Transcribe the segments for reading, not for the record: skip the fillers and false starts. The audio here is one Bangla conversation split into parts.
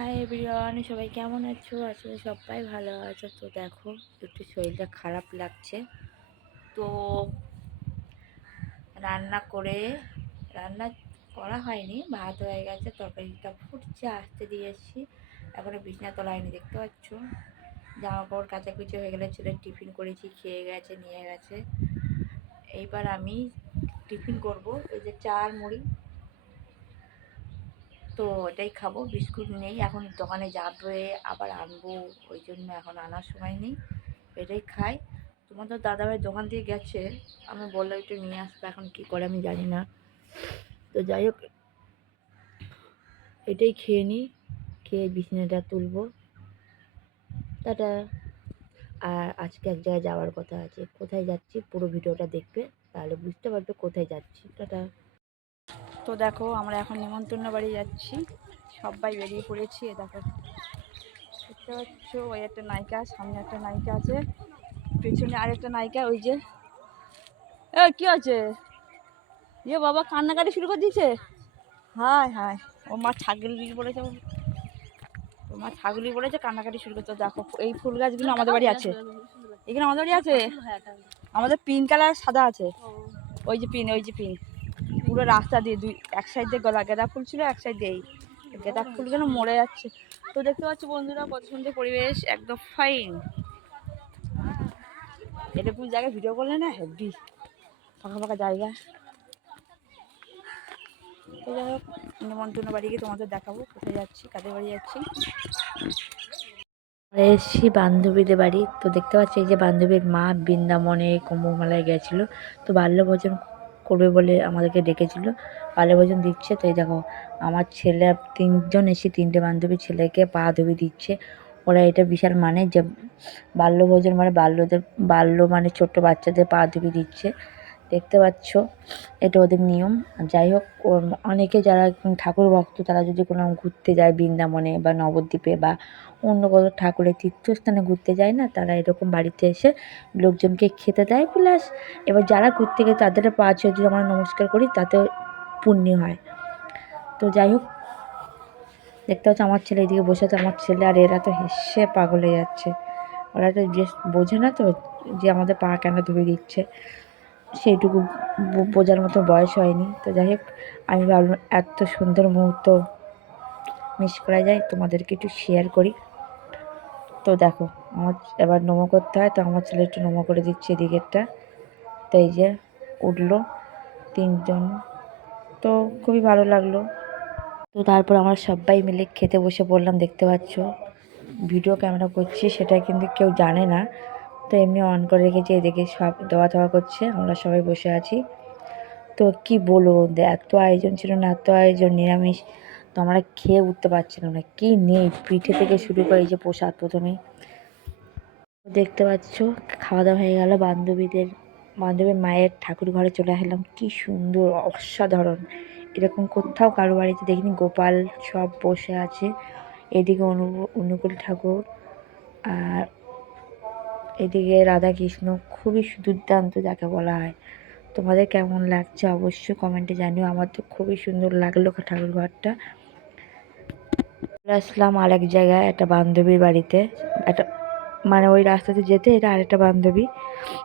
হাই এভরিওয়ান, সবাই কেমন আছো? আসলে সবাই ভালো আছো। তো দেখো, একটু শরীরটা খারাপ লাগছে। তো রান্না করে রান্না করা হয়নি, ভাত হয়ে গেছে, তরকারিটা ফুটছে, আসতে দিয়েছি। এখন বিছনা তোলা হয়নি, দেখতে পাচ্ছ। জামা কাপড় কাচাকুচি হয়ে গেলে ছেলে টিফিন করেছি, খেয়ে গেছে, নিয়ে গেছে। এইবার আমি টিফিন করব। এই যে চা আর মুড়ি, তো এটাই খাবো। বিস্কুট নেই, এখন দোকানে যাবে আবার আনবো, ওই জন্য এখন আনার সময় নেই। এটাই খাই। তোমাদের দাদাভাই দোকান দিয়ে গেছে, আমি বললাম একটু নিয়ে আসবে, এখন কি করে আমি জানি না। তো যাই হোক, এটাই খেয়ে নিই, খেয়ে বিছানাটা তুলবো। টাটা। আর আজকে এক জায়গায় যাওয়ার কথা আছে, কোথায় যাচ্ছি পুরো ভিডিওটা দেখবে, তাহলে বুঝতে পারবে কোথায় যাচ্ছি। টাটা। তো দেখো, আমরা এখন নিমন্ত্রণ বাড়ি যাচ্ছি, সবাই বেরিয়ে পড়েছি। দেখো, দেখতে পাচ্ছ, ওই একটা নায়িকা, সামনে একটা নায়িকা আছে, পেছনে আরেকটা নায়িকা। ওই যে কি আছে, ইয়ে বাবা কান্নাকাটি শুরু করে দিয়েছে। হায় হায়, ও মা ছাগলি পড়েছে, ও মা ছাগলি পড়েছে, কান্নাকাটি শুরু করতে। দেখো, এই ফুল গাছগুলো আমাদের বাড়ি আছে, এখানে আমাদের বাড়ি আছে। আমাদের পিঙ্ক কালার সাদা আছে, ওই যে পিন, ওই যে পিন, পুরো রাস্তা দিয়ে দুই এক সাইড দিয়ে গাঁদা ফুল ছিল, এক সাইড দিয়ে গাঁদা ফুলগুলো মরে যাচ্ছে। তো দেখতে পাচ্ছ বন্ধুরা, কত সুন্দর পরিবেশ, একদম ফাইন। এরকম জায়গায় ভিডিও করলে না হেভি, ফাঁকা ফাঁকা জায়গা। তো যাই হোক, নিমন্ত্রণ বাড়ি গিয়ে তোমাদের দেখাবো কোথায় যাচ্ছি, কাদের বাড়ি যাচ্ছি। এসেছি বান্ধবীদের বাড়ি। তো দেখতে পাচ্ছি এই যে বান্ধবীর মা বৃন্দাবনে কুম্ভমেলায় গেছিলো, তো বাল্যভোজন করবে বলে আমাদেরকে ডেকেছিল, বাল্যভোজন দিচ্ছে। তো এই দেখো, আমার ছেলে তিনজন এসে তিনটে বান্ধবীর ছেলেকে পা ধুবি দিচ্ছে। ওরা এটা বিশাল মানে যে বাল্যভোজন মানে বাল্য মানে ছোট্ট বাচ্চাদের পা ধুবি দিচ্ছে, দেখতে পাচ্ছ, এটা ওদের নিয়ম। যাই হোক, অনেকে যারা ঠাকুর ভক্ত, তারা যদি কোনো ঘুরতে যায় বৃন্দাবনে বা নবদ্বীপে বা অন্য কোনো ঠাকুরের তীর্থস্থানে ঘুরতে যায় না, তারা এরকম বাড়িতে এসে লোকজনকে খেতে দেয়। প্লাস এবার যারা ঘুরতে গিয়ে তাদের পা ছুঁয়ে যদি আমরা নমস্কার করি, তাতেও পুণ্য হয়। তো যাই হোক, দেখতে হচ্ছে আমার ছেলে এদিকে বসে আছে, আমার ছেলে আর এরা তো হেসে পাগল হয়ে যাচ্ছে। ওরা তো যে বোঝে না তো, যে আমাদের পা কেন ধুয়ে দিচ্ছে, সেইটুকু বোঝার মতো বয়স হয়নি। তো যাই হোক, আমি ভাবলাম এত সুন্দর মুহূর্ত মিস করা যায়, তোমাদেরকে একটু শেয়ার করি। তো দেখো, আমার এবার নমো করতে হয়, তো আমার ছেলে একটু নমো করে দিচ্ছে এদিকেরটা। তো এই যে উঠলো তিনজন, তো খুবই ভালো লাগলো। তো তারপর আমরা সবাই মিলে খেতে বসে পড়লাম। দেখতে পাচ্ছ ভিডিও ক্যামেরা করছি, সেটা কিন্তু কেউ জানে না, তো এমনি অন করে রেখেছি। এদিকে সব দেওয়া দেওয়া করছে, আমরা সবাই বসে আছি। তো কি বলবো, এত আয়োজন ছিল না, এত আয়োজন, নিরামিষ। তো আমরা খেয়ে উঠতে পারছিলাম না, কি নেই, পিঠে থেকে শুরু করে এই যে প্রসাদ প্রথমেই দেখতে পাচ্ছ। খাওয়া দাওয়া হয়ে গেল, বান্ধবীর মায়ের ঠাকুর ঘরে চলে আসলাম। কি সুন্দর, অসাধারণ, এরকম কোথাও কারো বাড়িতে দেখিনি। গোপাল সব বসে আছে, এদিকে অনুকূল ঠাকুর, আর এদিকে রাধা কৃষ্ণ, খুবই দুর্দান্ত যাকে বলা হয়। তোমাদের কেমন লাগছে অবশ্যই কমেন্টে জানিও। আমার তো খুবই সুন্দর লাগলো ঠাকুর ঘরটা। আসলাম আরেক জায়গায়, একটা বান্ধবীর বাড়িতে, একটা মানে ওই রাস্তাতে যেতে এটা আরেকটা বান্ধবী।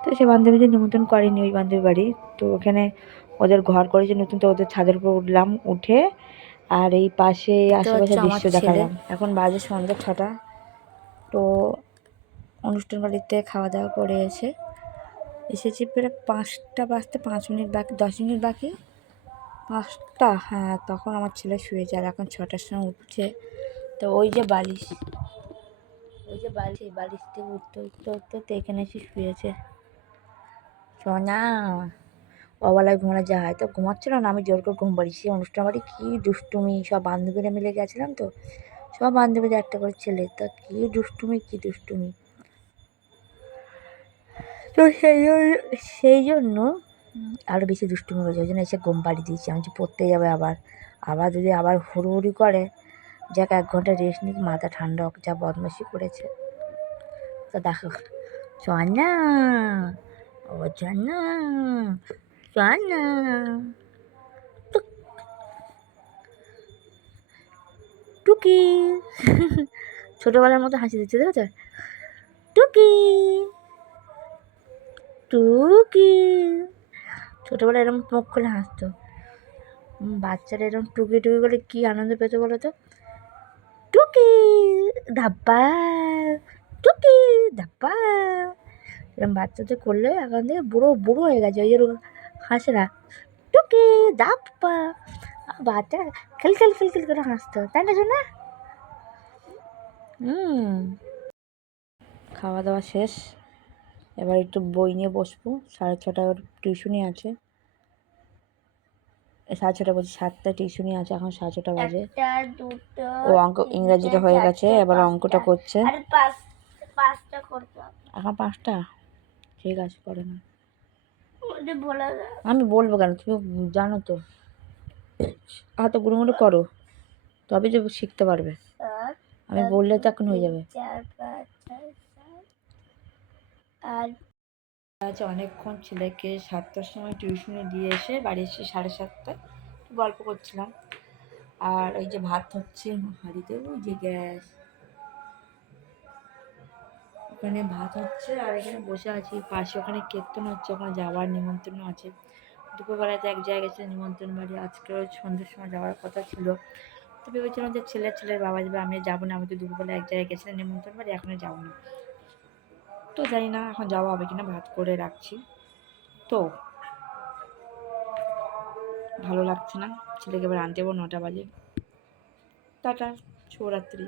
তো সে বান্ধবীদের নিমন্ত্রণ করেনি ওই বান্ধবী বাড়ি, তো ওখানে ওদের ঘর করেছে নতুন, তো ওদের ছাদের উপর উঠলাম, উঠে আর এই পাশে আশেপাশে দৃশ্য দেখালাম। এখন বাজে সন্ধ্যা 6টা। তো অনুষ্ঠান বাড়িতে খাওয়া দাওয়া করে এসেছি প্রায় 5টা বাজতে 5 মিনিট বাকি, 10 মিনিট বাকি, 5টা, হ্যাঁ, তখন আমার ছেলে শুয়েছে, আর এখন 6টার সময় উঠছে। তো ওই যে বালিশ, এই বালিশ থেকে উঠতে উঠতে উঠতে উঠতে এখানে এসে শুয়েছে। সোনা অবেলায় ঘুমানো যায়, তো ঘুমাচ্ছিল না, আমি জোর করে ঘুম পাড়িয়েছি। অনুষ্ঠান বাড়ি কী দুষ্টুমি, সব বান্ধবীরা মিলে গেছিলাম, তো সব বান্ধবীদের একটা করে ছেলে, তা কী দুষ্টুমি। তো সেই জন্য আরও বেশি দুষ্টুমি হয়েছে, ওই জন্য এসে ঘুম পাড়িয়ে দিয়েছি। আমি যে পড়তে যাবে আবার যদি আবার হুড়োহুড়ি করে, যাক 1 ঘন্টা রেস্ট নিক, মাথা ঠান্ডা হোক, যা বদমাইশি করেছে। তো দেখো, সোনা, ও সোনা, সোনা, টুকি ছোটোবেলার মতো হাসি দিচ্ছে, দেখেছো? টুকি টুকি, ছোটোবেলায় এরকম মুখ খুলে হাসতো। বাচ্চারা এরকম টুকি টুকি করে কী আনন্দ পেত বলো তো। টুকি ধাপ্পা, টুকি ধাপ্পা, এরকম বাচ্চাদের করলে এখন থেকে বুড়ো বুড়ো হয়ে গেছে, ওই জন্য হাসে না। টুকি ধাপ্পা, বাচ্চারা খেল খেল খেল খেল করে হাসতো, তাই না শোনা? খাওয়া দাওয়া শেষ, এবার একটু বই নিয়ে বসবো। 6:30 টিউশনি আছে, 6:30 বলছি, 7টায় টিউশনি আছে, এখন 6:30 বাজে। ও অঙ্ক ইংরাজিটা হয়ে গেছে, এবার অঙ্কটা করছে। এখন 5টা, ঠিক আছে, করে না। আমি বলবো কেন, তুমি জানো তো। তো গুঁড়ো করো, তবে যে শিখতে পারবে। আমি বললে তো এখন হয়ে যাবে। আজ অনেকক্ষণ ছেলেকে 7টার সময় টিউশনে দিয়ে এসে বাড়ি এসে 7:30টায় গল্প করছিলাম। আর ওই যে ভাত হচ্ছে হাঁড়িতে, ওই যে গ্যাস, ওখানে ভাত হচ্ছে, আর এখানে বসে আছি পাশে, ওখানে কীর্তন হচ্ছে, ওখানে যাওয়ার নিমন্ত্রণ আছে। দুপুরবেলাতে এক জায়গায় ছিল নিমন্ত্রণ বাড়ি, আজকে ওই সন্ধ্যের সময় যাওয়ার কথা ছিল। তো ভেবেছিলাম যে ছেলের বাবা যাবে, আমি যাবো না, আমি তো দুপুরবেলা এক জায়গায় গেছিলাম নিমন্ত্রণ বাড়ি, এখনও যাবো না। তো জানি না এখন যাওয়া হবে কিনা, ভাত করে রাখছি। তো ভালো লাগছে না, ছেলেকে এবার আনতে যাবো 9টা বাজে। টাটা, শুভরাত্রি।